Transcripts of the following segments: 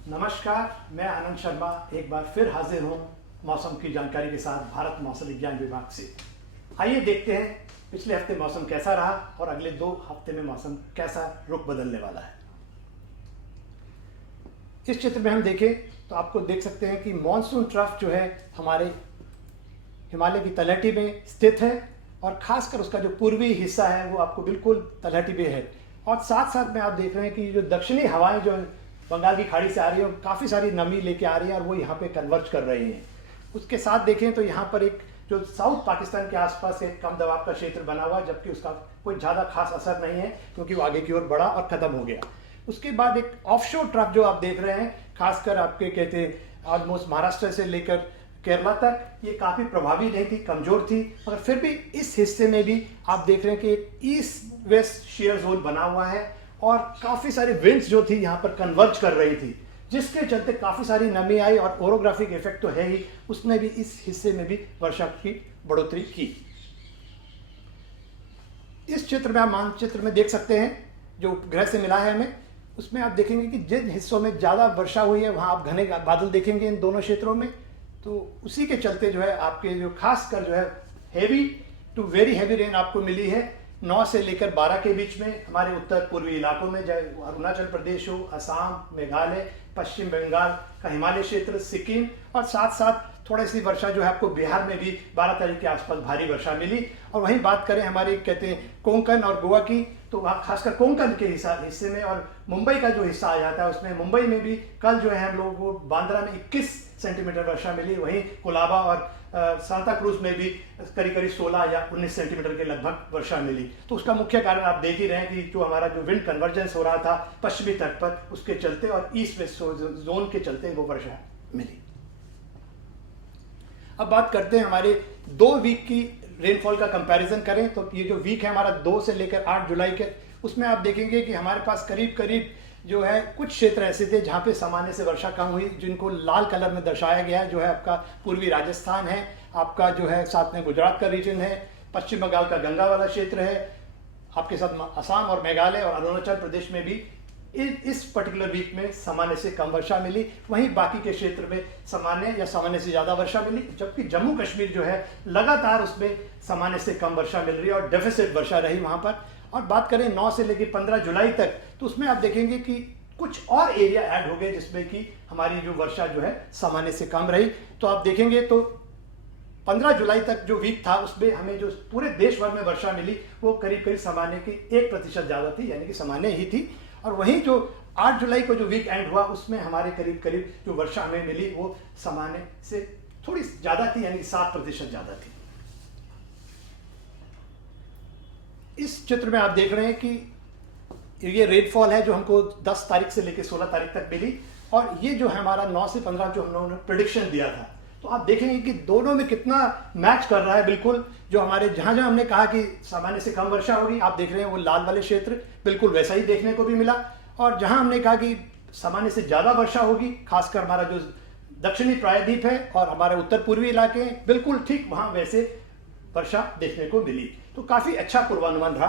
नमस्कार, मैं आनंद शर्मा एक बार फिर हाजिर हूँ मौसम की जानकारी के साथ भारत मौसम विज्ञान विभाग से। आइए देखते हैं पिछले हफ्ते मौसम कैसा रहा और अगले 2 हफ्ते में मौसम कैसा रुख बदलने वाला है। इस चित्र में हम देखें तो आपको देख सकते हैं कि मॉनसून ट्रफ जो है हमारे हिमालय की तलहटी में स्थित है और खासकर उसका जो पूर्वी हिस्सा है वो आपको बिल्कुल तलहटी पे है। और साथ साथ में आप देख रहे हैं कि जो दक्षिणी हवाएं जो बंगाल की खाड़ी से आ रही है और काफ़ी सारी नमी लेके आ रही है और वो यहाँ पे कन्वर्ज कर रही हैं। उसके साथ देखें तो यहाँ पर एक जो साउथ पाकिस्तान के आसपास एक कम दबाव का क्षेत्र बना हुआ है, जबकि उसका कोई ज़्यादा खास असर नहीं है क्योंकि वो आगे की ओर बढ़ा और ख़त्म हो गया। उसके बाद एक ऑफशोर ट्रफ जो आप देख रहे हैं, खासकर आपके कहते हैं ऑलमोस्ट महाराष्ट्र से लेकर केरला तक, ये काफ़ी प्रभावी नहीं थी, कमज़ोर थी, मगर फिर भी इस हिस्से में भी आप देख रहे हैं कि एक ईस्ट वेस्ट शेयर जोन बना हुआ है और काफ़ी सारी विंड्स जो थी यहाँ पर कन्वर्ज कर रही थी, जिसके चलते काफ़ी सारी नमी आई और ओरोग्राफिक इफेक्ट तो है ही, उसने भी इस हिस्से में भी वर्षा की बढ़ोतरी की। इस चित्र में आप मानचित्र में देख सकते हैं जो उपग्रह से मिला है हमें, उसमें आप देखेंगे कि जिन हिस्सों में ज़्यादा वर्षा हुई है वहाँ आप घने बादल देखेंगे इन दोनों क्षेत्रों में। तो उसी के चलते जो है आपके जो खासकर जो है heavy to very heavy rain आपको मिली है 9 से लेकर 12 के बीच में हमारे उत्तर पूर्वी इलाकों में, चाहे अरुणाचल प्रदेश हो, असम, मेघालय, पश्चिम बंगाल का हिमालय क्षेत्र, सिक्किम, और साथ साथ थोड़ी सी वर्षा जो है आपको बिहार में भी 12 तारीख के आसपास भारी वर्षा मिली। और वहीं बात करें हमारी कहते हैं कोंकण और गोवा की, तो वहाँ खासकर कोंकण के हिस्से में और मुंबई का जो हिस्सा आ जाता है उसमें, मुंबई में भी कल जो है हम लोगों को बांद्रा में 21 सेंटीमीटर वर्षा मिली। वहीं कोलाबा और सांता क्रूज में भी करीब 16 या 19 सेंटीमीटर के लगभग वर्षा मिली। तो उसका मुख्य कारण आप देख ही रहे हैं कि जो हमारा जो विंड कन्वर्जेंस हो रहा था पश्चिमी तट पर, उसके चलते और ईस्ट वेस्ट जोन के चलते वो वर्षा मिली। अब बात करते हैं हमारे 2 वीक की रेनफॉल का कंपैरिजन करें तो ये जो वीक है हमारा 2 से लेकर 8 जुलाई के, उसमें आप देखेंगे कि हमारे पास करीब करीब जो है कुछ क्षेत्र ऐसे थे जहाँ पे सामान्य से वर्षा कम हुई, जिनको लाल कलर में दर्शाया गया है। जो है आपका पूर्वी राजस्थान है, आपका जो है साथ में गुजरात का रीजन है, पश्चिम बंगाल का गंगा वाला क्षेत्र है, आपके साथ असम और मेघालय और अरुणाचल प्रदेश में भी इस पर्टिकुलर वीक में सामान्य से कम वर्षा मिली। वहीं बाकी के क्षेत्र में सामान्य या सामान्य से ज़्यादा वर्षा मिली, जबकि जम्मू कश्मीर जो है लगातार उसमें सामान्य से कम वर्षा मिल रही है और डेफिसिट वर्षा रही वहाँ पर। और बात करें 9 से लेकर 15 जुलाई तक, तो उसमें आप देखेंगे कि कुछ और एरिया ऐड हो गए जिसमें कि हमारी जो वर्षा जो है सामान्य से कम रही। तो आप देखेंगे तो 15 जुलाई तक जो वीक था उसमें हमें जो पूरे देश भर में वर्षा मिली वो करीब करीब सामान्य की 1% ज़्यादा थी, यानी कि सामान्य ही थी। और वहीं जो 8 जुलाई को जो वीक एंड हुआ उसमें हमारे करीब करीब जो वर्षा हमें मिली वो सामान्य से थोड़ी ज़्यादा थी, यानी कि 7% ज़्यादा थी। इस चित्र में आप देख रहे हैं कि ये रेनफॉल है जो हमको 10 तारीख से लेकर 16 तारीख तक मिली, और ये जो है हमारा 9 से 15 जो हम लोगों ने प्रेडिक्शन दिया था, तो आप देखेंगे कि दोनों में कितना मैच कर रहा है। बिल्कुल जो हमारे जहां जहां हमने कहा कि सामान्य से कम वर्षा होगी, आप देख रहे हैं वो लाल वाले क्षेत्र बिल्कुल वैसा ही देखने को भी मिला। और जहां हमने कहा कि सामान्य से ज़्यादा वर्षा होगी, खासकर हमारा जो दक्षिणी प्रायद्वीप है और हमारे उत्तर पूर्वी इलाके हैं, बिल्कुल ठीक वहां वैसे वर्षा देखने को मिली। तो काफ़ी अच्छा पूर्वानुमान रहा।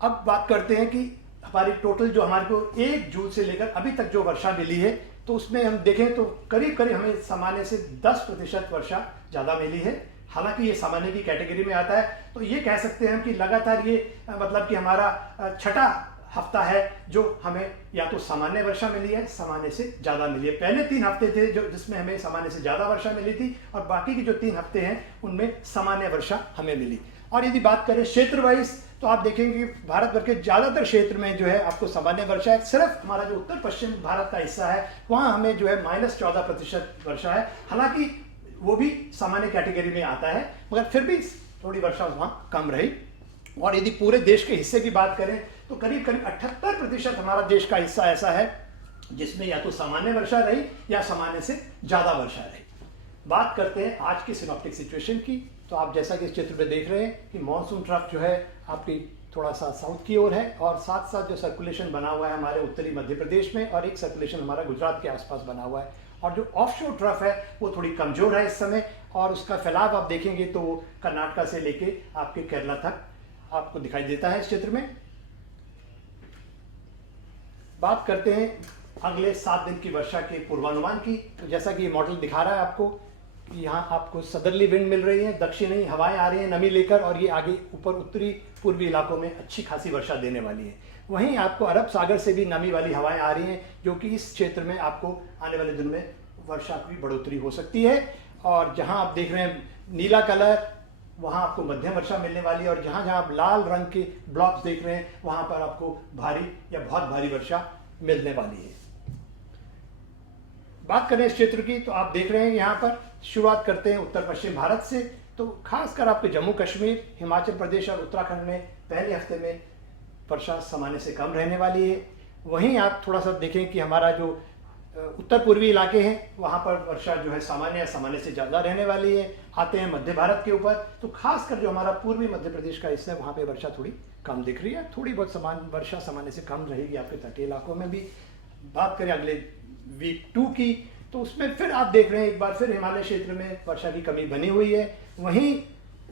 अब बात करते हैं कि हमारी टोटल जो हमारे को 1 जून से लेकर अभी तक जो वर्षा मिली है, तो उसमें हम देखें तो करीब करीब हमें सामान्य से 10% वर्षा ज़्यादा मिली है। हालांकि ये सामान्य की कैटेगरी में आता है, तो ये कह सकते हैं कि लगातार ये मतलब कि हमारा छठा हफ्ता है जो हमें या तो सामान्य वर्षा मिली है, सामान्य से ज़्यादा मिली है। पहले 3 हफ्ते थे जो जिसमें हमें सामान्य से ज़्यादा वर्षा मिली थी, और बाकी के जो 3 हफ्ते हैं उनमें सामान्य वर्षा हमें मिली। और यदि बात करें क्षेत्र वाइज, तो आप देखेंगे भारत भर के ज़्यादातर क्षेत्र में जो है आपको सामान्य वर्षा है। सिर्फ हमारा जो उत्तर पश्चिम भारत का हिस्सा है वहाँ हमें जो है -14% वर्षा है। हालांकि वो भी सामान्य कैटेगरी में आता है, मगर फिर भी थोड़ी वर्षा वहाँ कम रही। और यदि पूरे देश के हिस्से की बात करें तो करीब करीब 78% हमारा देश का हिस्सा ऐसा है जिसमें या तो सामान्य वर्षा रही या सामान्य से ज़्यादा वर्षा रही। बात करते हैं आज की सिनॉप्टिक सिचुएशन की। तो आप जैसा कि इस चित्र में देख रहे हैं कि मॉनसून ट्रफ जो है आपकी थोड़ा सा साउथ की ओर है, और साथ साथ जो सर्कुलेशन बना हुआ है हमारे उत्तरी मध्य प्रदेश में, और एक सर्कुलेशन हमारा गुजरात के आसपास बना हुआ है। और जो ऑफशोर ट्रफ है वो थोड़ी कमजोर है इस समय, और उसका फैलाव आप देखेंगे तो वो कर्नाटक से लेके आपके केरला तक आपको दिखाई देता है इस चित्र में। बात करते हैं अगले 7 दिन की वर्षा के पूर्वानुमान की। तो जैसा कि ये मॉडल दिखा रहा है आपको कि यहाँ आपको सदरली विंड मिल रही है, दक्षिणी हवाएं आ रही हैं नमी लेकर, और ये आगे ऊपर उत्तरी पूर्वी इलाकों में अच्छी खासी वर्षा देने वाली है। वहीं आपको अरब सागर से भी नमी वाली हवाएं आ रही हैं, जो कि इस क्षेत्र में आपको आने वाले दिन में वर्षा की बढ़ोतरी हो सकती है। और जहां आप देख रहे हैं नीला कलर, वहां आपको मध्यम वर्षा मिलने वाली है, और जहां जहां आप लाल रंग के ब्लॉक्स देख रहे हैं वहां पर आपको भारी या बहुत भारी वर्षा मिलने वाली है। बात करें इस क्षेत्र की, तो आप देख रहे हैं यहाँ पर शुरुआत करते हैं उत्तर पश्चिम भारत से। तो खासकर आपके जम्मू कश्मीर, हिमाचल प्रदेश और उत्तराखंड में पहले हफ्ते में वर्षा सामान्य से कम रहने वाली है। वहीं आप थोड़ा सा देखें कि हमारा जो उत्तर पूर्वी इलाके हैं वहाँ पर वर्षा जो है सामान्य या सामान्य से ज़्यादा रहने वाली है। आते हैं मध्य भारत के ऊपर, तो खासकर जो हमारा पूर्वी मध्य प्रदेश का हिस्सा है वहाँ पे वर्षा थोड़ी कम दिख रही है। थोड़ी बहुत वर्षा सामान्य से कम रहेगी आपके तटीय इलाकों में भी। बात करें अगले वीक 2 की, तो उसमें फिर आप देख रहे हैं एक बार फिर हिमालय क्षेत्र में वर्षा की कमी बनी हुई है। वहीं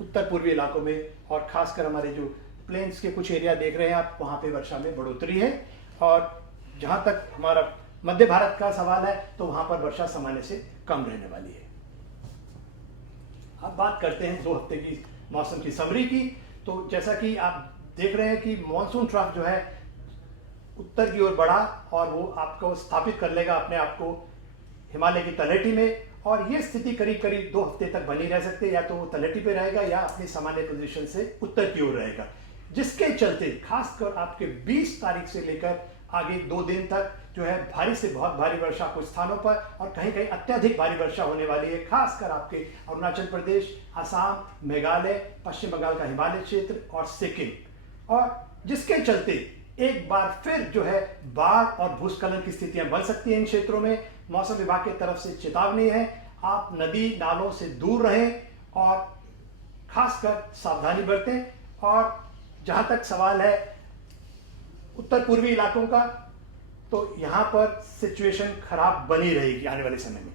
उत्तर पूर्वी इलाकों में और खासकर हमारे जो प्लेन्स के कुछ एरिया देख रहे हैं आप, वहाँ पे वर्षा में बढ़ोतरी है। और जहाँ तक हमारा मध्य भारत का सवाल है तो वहाँ पर वर्षा सामान्य से कम रहने वाली है। अब बात करते हैं 2 हफ्ते की मौसम की समरी की। तो जैसा कि आप देख रहे हैं कि मॉनसून ट्रफ जो है उत्तर की ओर बढ़ा और वो आपको स्थापित कर लेगा अपने आप को हिमालय की तलहटी में, और ये स्थिति करीब करीब 2 हफ्ते तक बनी रह सकती है। या तो वो तलहटी पे रहेगा या अपनी सामान्य पोजीशन से उत्तर की ओर रहेगा, जिसके चलते खासकर आपके 20 तारीख से लेकर आगे 2 दिन तक जो है भारी से बहुत भारी वर्षा कुछ स्थानों पर और कहीं कहीं अत्यधिक भारी वर्षा होने वाली है। खासकर आपके अरुणाचल प्रदेश, असम, मेघालय, पश्चिम बंगाल का हिमालय क्षेत्र और सिक्किम, और जिसके चलते एक बार फिर जो है बाढ़ और भूस्खलन की स्थितियां बन सकती हैं इन क्षेत्रों में। मौसम विभाग की तरफ से चेतावनी है, आप नदी नालों से दूर रहें और खासकर सावधानी बरतें। और जहां तक सवाल है उत्तर पूर्वी इलाकों का, तो यहां पर सिचुएशन खराब बनी रहेगी आने वाले समय में।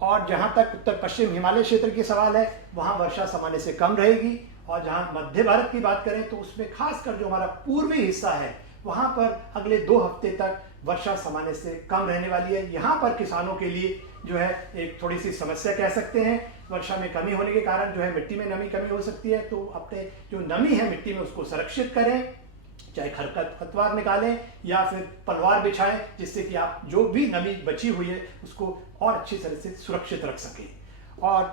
और जहां तक उत्तर पश्चिम हिमालय क्षेत्र के सवाल है, वहां वर्षा सामान्य से कम रहेगी। और जहां मध्य भारत की बात करें तो उसमें खासकर जो हमारा पूर्वी हिस्सा है वहां पर अगले 2 हफ्ते तक वर्षा सामान्य से कम रहने वाली है। यहाँ पर किसानों के लिए जो है एक थोड़ी सी समस्या कह सकते हैं। वर्षा में कमी होने के कारण जो है मिट्टी में नमी कमी हो सकती है, तो अपने जो नमी है मिट्टी में उसको संरक्षित करें, चाहे खरपतवार निकालें या फिर पलवार बिछाएं, जिससे कि आप जो भी नमी बची हुई है उसको और अच्छी तरह से सुरक्षित रख सकें। और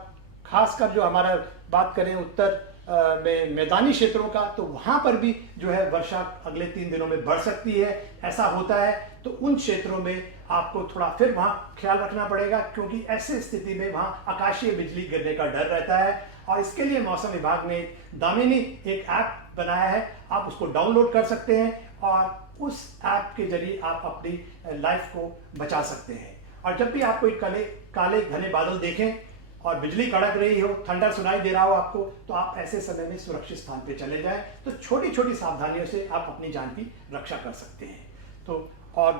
खासकर जो हमारा बात करें उत्तर में मैदानी क्षेत्रों का, तो वहां पर भी जो है वर्षा अगले 3 दिनों में बढ़ सकती है। ऐसा होता है तो उन क्षेत्रों में आपको थोड़ा फिर वहां ख्याल रखना पड़ेगा, क्योंकि ऐसे स्थिति में वहां आकाशीय बिजली गिरने का डर रहता है। और इसके लिए मौसम विभाग ने दामिनी एक ऐप बनाया है, आप उसको डाउनलोड कर सकते हैं और उस ऐप के जरिए आप अपनी लाइफ को बचा सकते हैं। और जब भी आप कोई काले घने बादल देखें और बिजली कड़क रही हो, ठंडा सुनाई दे रहा हो आपको, तो आप ऐसे समय में सुरक्षित स्थान पे चले जाएं। तो छोटी छोटी सावधानियों से आप अपनी जान की रक्षा कर सकते हैं। तो और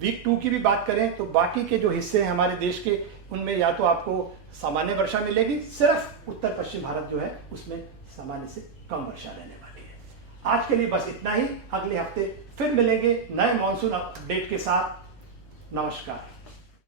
वीक 2 की भी बात करें तो बाकी के जो हिस्से हैं हमारे देश के, उनमें या तो आपको सामान्य वर्षा मिलेगी, सिर्फ उत्तर पश्चिम भारत जो है उसमें सामान्य से कम वर्षा रहने वाली है। आज के लिए बस इतना ही। अगले हफ्ते फिर मिलेंगे नए मॉनसून अपडेट के साथ। नमस्कार।